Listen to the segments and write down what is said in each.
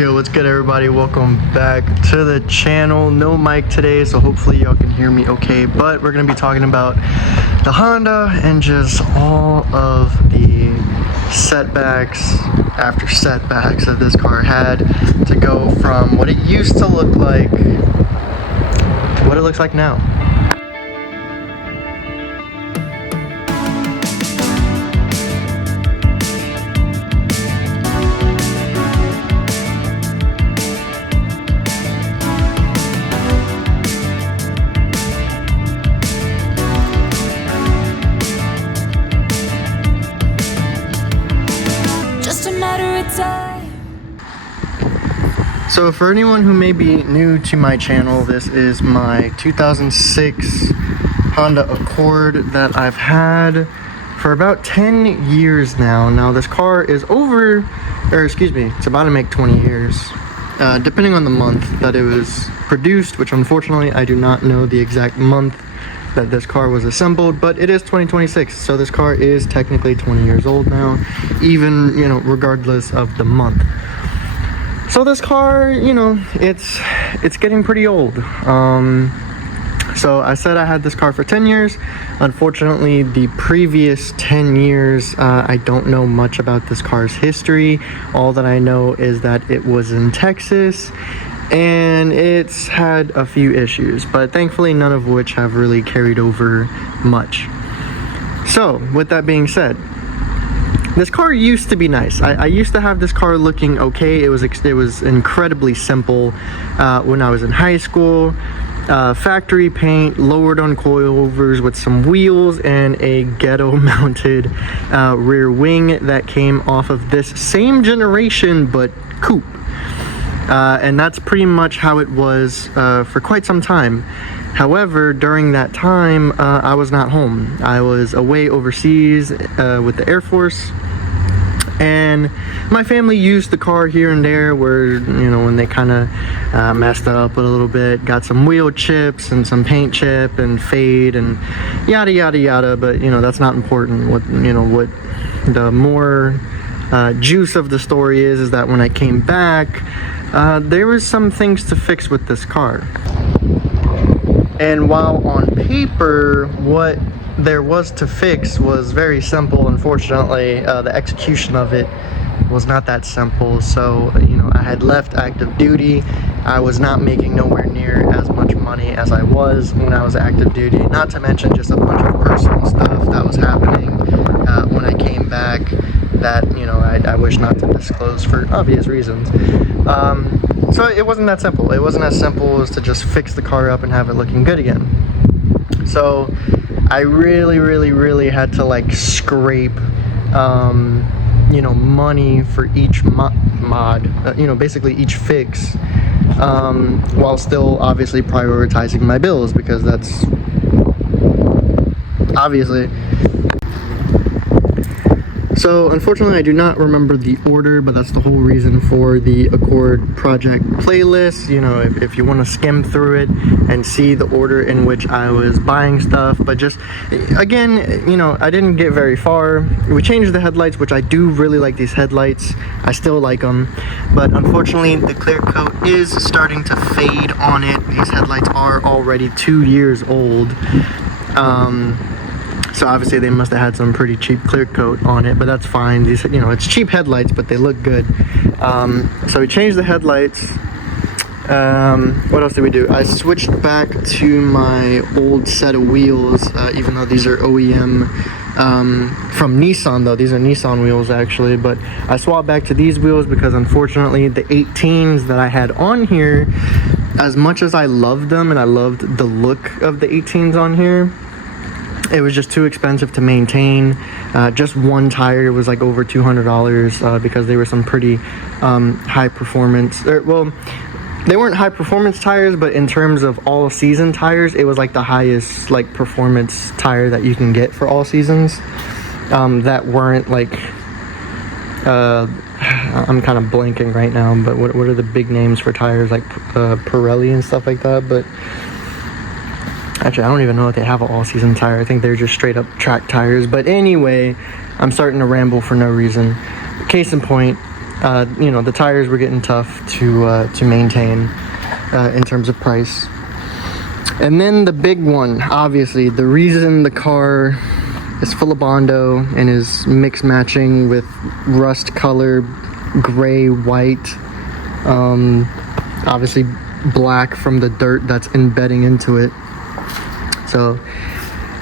Yo, what's good everybody? Welcome back to the channel. No mic today, so hopefully y'all can hear me okay, but we're gonna be talking about the Honda and just all of the setbacks after setbacks that this car had to go from what it used to look like to what it looks like now. So for anyone who may be new to my channel, this is my 2006 Honda Accord that I've had for about 10 years now. Now this car is it's about to make 20 years, depending on the month that it was produced, which unfortunately I do not know the exact month that this car was assembled, but it is 2026, so this car is technically 20 years old now, even, regardless of the month. So this car, it's getting pretty old. So I said I had this car for 10 years. Unfortunately, the previous 10 years, I don't know much about this car's history. All that I know is that it was in Texas and it's had a few issues, but thankfully none of which have really carried over much. So with that being said, this car used to be nice. I used to have this car looking okay. It was incredibly simple when I was in high school. Factory paint, lowered on coilovers with some wheels and a ghetto mounted rear wing that came off of this same generation but coupe. And that's pretty much how it was for quite some time. However, during that time, I was not home. I was away overseas with the Air Force, and my family used the car here and there where, when they kind of messed it up a little bit, got some wheel chips and some paint chip and fade and yada yada yada, but that's not important. What the more juice of the story is that when I came back, there was some things to fix with this car. And while on paper, what there was to fix was very simple, unfortunately, the execution of it was not that simple. So, I had left active duty. I was not making nowhere near as much money as I was when I was active duty, not to mention just a bunch of personal stuff that was happening when I came back that, I wish not to disclose for obvious reasons. So it wasn't that simple. It wasn't as simple as to just fix the car up and have it looking good again. So I really had to scrape, money for each mod, basically each fix, while still obviously prioritizing my bills, because that's obviously. So unfortunately I do not remember the order, but that's the whole reason for the Accord project playlist. If you want to skim through it and see the order in which I was buying stuff. But just again, I didn't get very far. We changed the headlights, which I do really like these headlights. I still like them, but unfortunately the clear coat is starting to fade on it. These headlights are already 2 years old. So obviously they must have had some pretty cheap clear coat on it, but that's fine. These, it's cheap headlights, but they look good. So we changed the headlights. What else did we do? I switched back to my old set of wheels, even though these are OEM from Nissan, though. These are Nissan wheels actually, but I swapped back to these wheels because unfortunately the 18s that I had on here, as much as I loved them and I loved the look of the 18s on here, it was just too expensive to maintain. Just one tire was like over $200 because they were some pretty high performance. Well, they weren't high performance tires, but in terms of all season tires, it was like the highest performance tire that you can get for all seasons. That weren't I'm kind of blanking right now, but what are the big names for tires, like Pirelli and stuff like that? But actually, I don't even know if they have an all-season tire. I think they're just straight-up track tires. But anyway, I'm starting to ramble for no reason. Case in point, the tires were getting tough to maintain in terms of price. And then the big one, obviously, the reason the car is full of Bondo and is mix matching with rust color, gray, white, obviously black from the dirt that's embedding into it. So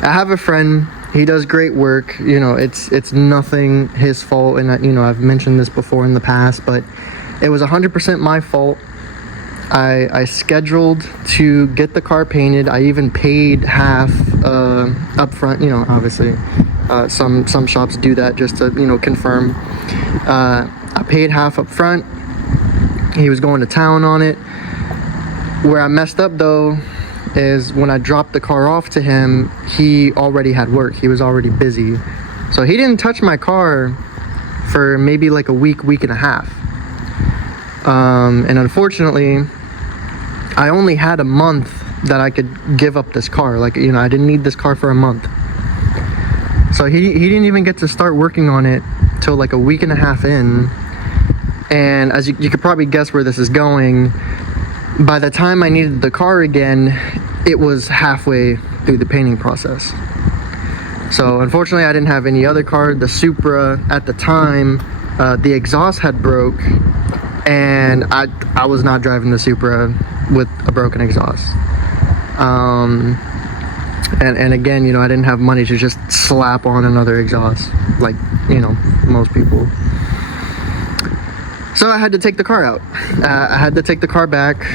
I have a friend, he does great work, it's nothing his fault, and I've mentioned this before in the past, but it was 100% my fault. I scheduled to get the car painted. I even paid half up front, obviously some shops do that just to confirm. I paid half up front. He was going to town on it. Where I messed up though is when I dropped the car off to him, he already had work. He was already busy. So he didn't touch my car for maybe like a week and a half. And unfortunately, I only had a month that I could give up this car. Like, I didn't need this car for a month. So he didn't even get to start working on it till like a week and a half in. And as you could probably guess where this is going, by the time I needed the car again, it was halfway through the painting process. So unfortunately, I didn't have any other car. The Supra at the time, the exhaust had broke, and I was not driving the Supra with a broken exhaust. And again, I didn't have money to just slap on another exhaust like, most people. So I had to take the car out. I had to take the car back.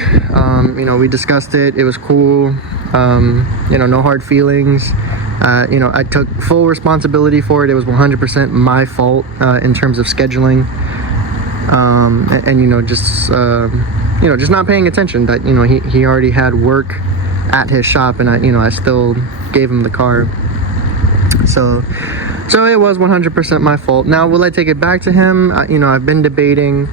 We discussed it. It was cool. No hard feelings. I took full responsibility for it. It was 100% my fault in terms of scheduling. Just not paying attention that, he already had work at his shop, and I still gave him the car. So it was 100% my fault. Now, will I take it back to him? I've been debating.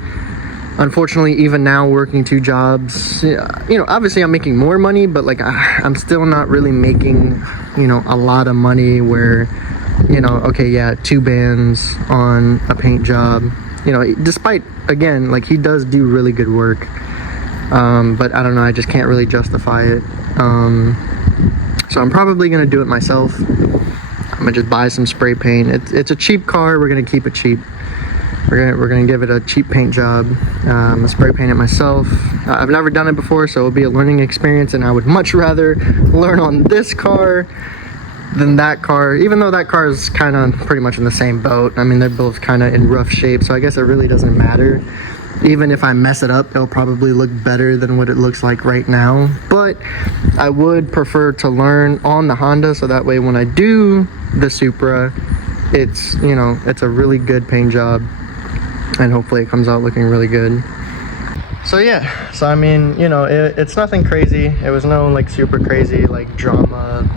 Unfortunately, even now working two jobs, obviously I'm making more money, but like I'm still not really making, a lot of money where, okay, yeah, 2 bands on a paint job, despite, again, like he does do really good work. But I don't know, I just can't really justify it. So I'm probably going to do it myself. I'm gonna just buy some spray paint. It's a cheap car. We're gonna keep it cheap. We're gonna give it a cheap paint job. I'm gonna spray paint it myself. I've never done it before, so it'll be a learning experience, and I would much rather learn on this car than that car, even though that car is kind of pretty much in the same boat. I mean, they're both kind of in rough shape, so I guess it really doesn't matter. Even if I mess it up, it'll probably look better than what it looks like right now. But I would prefer to learn on the Honda, so that way when I do the Supra, it's, it's a really good paint job, and hopefully it comes out looking really good. So yeah, so I mean, it's nothing crazy. It was no like super crazy like drama,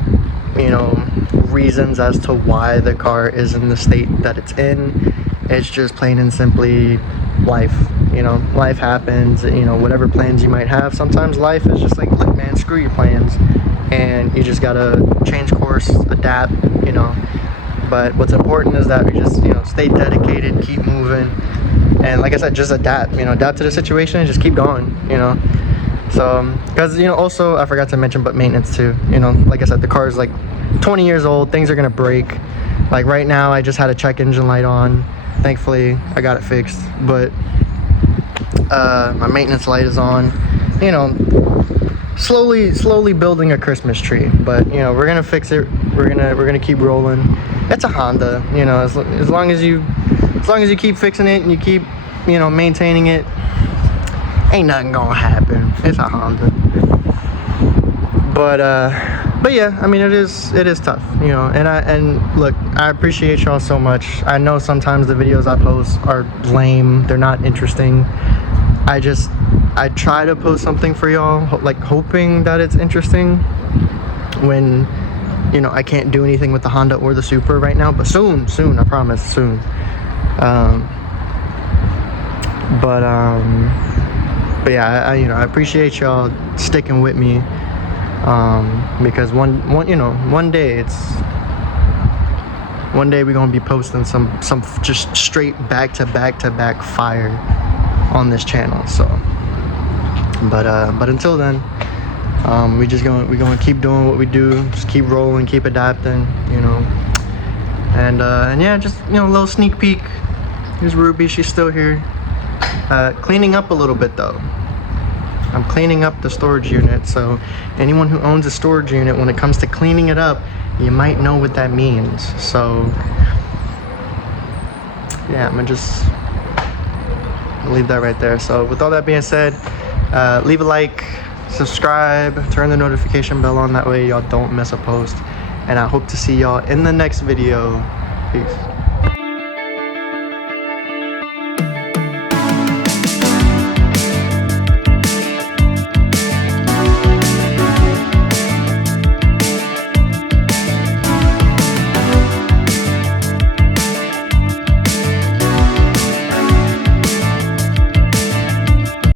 reasons as to why the car is in the state that it's in. It's just plain and simply life. Life happens. Whatever plans you might have, sometimes life is just like man, screw your plans, and you just gotta change course, adapt. But what's important is that we just stay dedicated, keep moving, and like I said, just adapt. Adapt to the situation and just keep going. So because also I forgot to mention, but maintenance too. Like I said, the car is like 20 years old. Things are gonna break. Like right now, I just had a check engine light on. Thankfully, I got it fixed, but my maintenance light is on. Slowly building a Christmas tree, but we're gonna fix it. We're gonna keep rolling. It's a Honda, as long as you keep fixing it and you keep maintaining it, ain't nothing gonna happen. It's a Honda. But yeah, I mean, it is tough, and look, I appreciate y'all so much. I know sometimes the videos I post are lame, they're not interesting. I try to post something for y'all, like hoping that it's interesting, when I can't do anything with the Honda or the Supra right now, but soon, I promise, soon. But yeah, I appreciate y'all sticking with me, because one day one day we're gonna be posting some just straight back to back fire on this channel. So but until then, we're gonna keep doing what we do, just keep rolling, keep adapting, you know. And yeah, just, you know, a little sneak peek. Here's Ruby, she's still here. Cleaning up a little bit though. I'm cleaning up the storage unit, so anyone who owns a storage unit, when it comes to cleaning it up, you might know what that means. So yeah, I'm gonna just leave that right there. So with all that being said, leave a like, subscribe, turn the notification bell on, that way y'all don't miss a post. And I hope to see y'all in the next video. Peace.